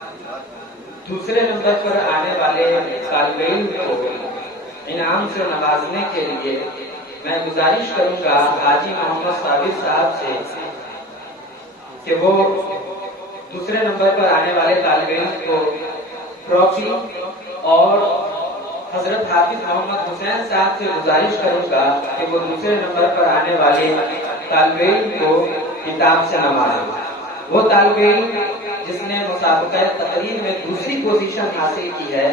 دوسرے نمبر پر آنے والے طالب علم کو انعام سے نوازنے کے لیے میں گزارش کروں گا حاجی محمد صابر صاحب سے کہ وہ دوسرے نمبر پر آنے والے طالب علم کو ٹرافی، اور حضرت حافظ محمد حسین صاحب سے گزارش کروں گا کہ وہ دوسرے نمبر پر آنے والے طالب علم کو کتاب سے نوازیں۔ وہ طالب علم جس نے مسابقہ تقریر میں دوسری پوزیشن حاصل کی ہے،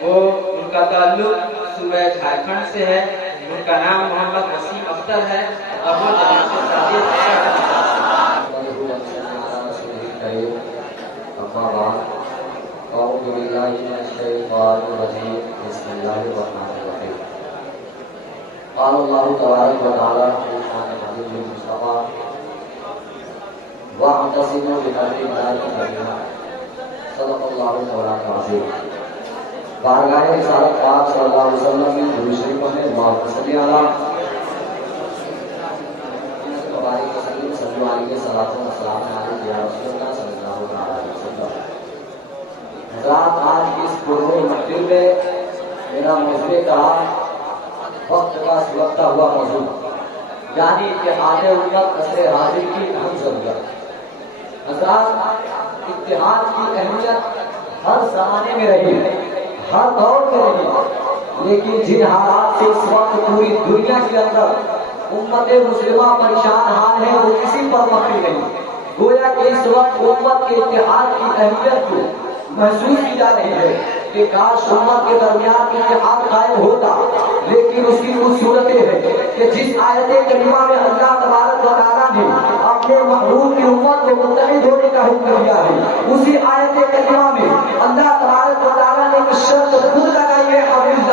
وہ ان کا تعلق صوبہ جھارکھنڈ سے ہے، ان کا نام محمد وسیم اختر ہے، اور وہ جناب اعوذ باللہ من الشیطان الرجیم، بسم اللہ الرحمن الرحیم۔ قال اللہ تبارک و تعالی فی القرآن العظیم المصطفیٰ واعتصموا بحبل اللہ جميعا، صدق اللہ مولانا العظیم۔ بارگاہ رسالت پاک صلی اللہ علیہ وسلم کی درود شریف میں اللہم صلی علی مبارک وسلم، صلی علیہ الصلوۃ والسلام علیہ یا رسول اللہ صلی اللہ علیہ وسلم۔ حضرات، آج کی اس پرنور محفل میں میرا موضوع کہا وقت کا سلگتا ہوا موضوع، یعنی اتحاد امت عصر حاضر کی اہم ضرورت۔ حضرات، اتحاد کی اہمیت ہر زمانے میں رہی ہے، ہر دور میں رہی ہے، لیکن جن حالات سے اس وقت پوری دنیا کے اندر امت مسلمہ پریشان حال ہے وہ کسی پر مبنی نہیں۔ گویا کہ اس وقت امت کے اتحاد کی اہمیت کو محسوس کی جا رہی ہے کہ کاش امت کے درمیان اتحاد قائم ہوتا، لیکن اس کی کچھ صورتیں ہیں کہ جس آیت کریمہ میں اللہ تبارک و تعالیٰ نے اپنے محبوب کی امت کو متحد ہونے کا حکم دیا ہے، اسی آیت کریمہ میں اللہ تبارک و تعالیٰ نے ایک شرط خود لگائی ہے حبیب کی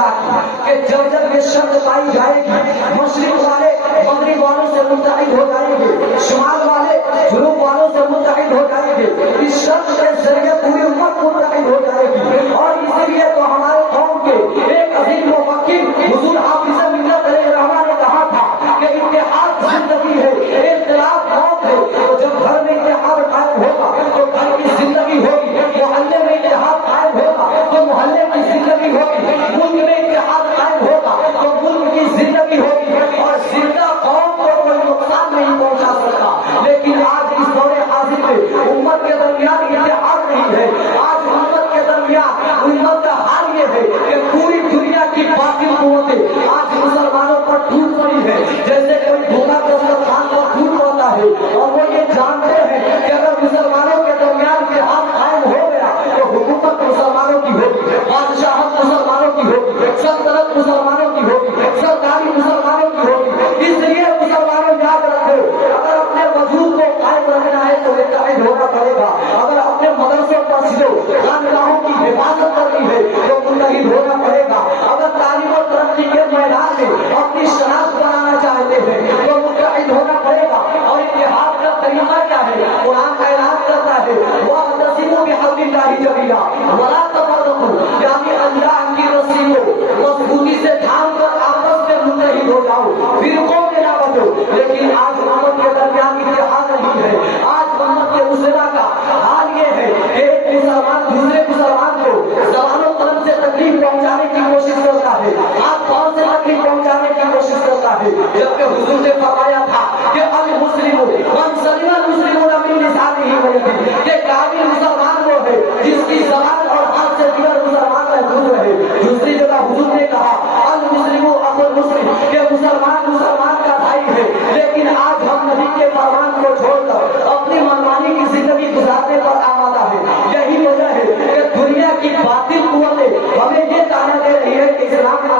کہ جب جب یہ شرط پائی جائے گی، مشرق والے مغرب والوں سے متحد ہو جائیں گے، شمال والے جنوب والوں سے متحد ہو جائیں گے، اس شرط کے ذریعے پوری امت متحد ہو جائے گی۔ اور اسی لیے تو ہمارے قوم کے ایک عظیم مفکر حضور حافظ ملت علیہ الرحمہ نے کہا تھا کہ اتحاد زندگی ہے، اختلاف موت ہے۔ تو جب گھر میں اتحاد قائم ہوگا تو گھر کی زندگی ہوگی، محلے میں اتحاد قائم ہوگا تو محلے کی زندگی ہوگی، ملک میں اتحاد قائم ہوگا تو ملک کی زندگی ہوگی، اور زندہ قوم کو کوئی نقصان نہیں پہنچا سکتا۔ لیکن آج اس دور حاضر میں امت کے درمیان اتحاد نہیں ہے۔ آج امت کے درمیان امت کا حال یہ ہے کہ پوری دنیا کی باطل قوتیں آج مسلمانوں پر ٹوٹ پڑی ہے، جیسے کوئی دھوکہ دسترخوان پر ٹوٹ پڑتا ہے، اور وہ یہ جانتے ہیں کہ اگر مسلمانوں کے درمیان اتحاد قائم ہو گیا تو حکومت مسلمانوں کی ہوگی، بادشاہت مسلمانوں کی ہوگی، سلطنت مسلمانوں کی ہوگی، سرکاری مسلمانوں کی ہوگی۔ اس لیے مسلمانوں یاد رکھو، اگر اپنے وجود کو قائم رکھنا ہے تو متحد ہونا پڑے گا، اگر اپنے مدرسوں مسجدوں خانقاہوں کی حفاظت کرنی ہے تو متحد ہونا پڑے گا، اگر تعلیم و ترقی کے میدان میں اپنی شناخت بنانا چاہتے ہیں تو متحد ہونا پڑے گا۔ اور اتحاد کا طریقہ کیا ہے؟ قرآن کا اعلان کرتا ہے وَاعْتَصِمُوا بِحَبْلِ اللَّهِ جَمِيعًا وَلَا تَفَرَّقُوا، یعنی اللہ کی رسی کو مضبوطی سے تھام کر آپس میں متحد ہو جاؤ، فرقوں میں نہ بٹو۔ لیکن آج امت کے درمیان اتحاد نہیں ہے۔ آج امت کے مسلمہ کا حال یہ ہے کہ ایک مسلمان دوسرے مسلمان کو زبان و قلم سے تکلیف پہنچانے کی کوشش کرتا ہے، ہاتھ پاؤں سے تکلیف پہنچانے کی کوشش کرتا ہے، جبکہ حضور نے فرمایا تھا کہ المسلم من سلم المسلمون من لسانه ويده، کہ کامل مسلمان وہ ہے جس کی زبان اور ہاتھ سے دیگر مسلمان محفوظ رہے۔ دوسری جگہ حضور نے کہا المسلم اخو المسلم، کہ مسلمان مسلمان کا بھائی ہے۔ لیکن آج ہم نبی کے فرمان کو چھوڑ کر اپنی منمانی کی زندگی گزارنے پر آمادہ ہے۔ یہی وجہ ہے کہ دنیا کی باطل قوتیں ہمیں یہ تانا دے رہی ہے کہ اسلام کا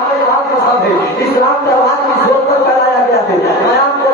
مذہب ہے، اسلام تلوار کی زور پر پھیلایا گیا ہے۔ میں آپ کو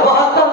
72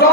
100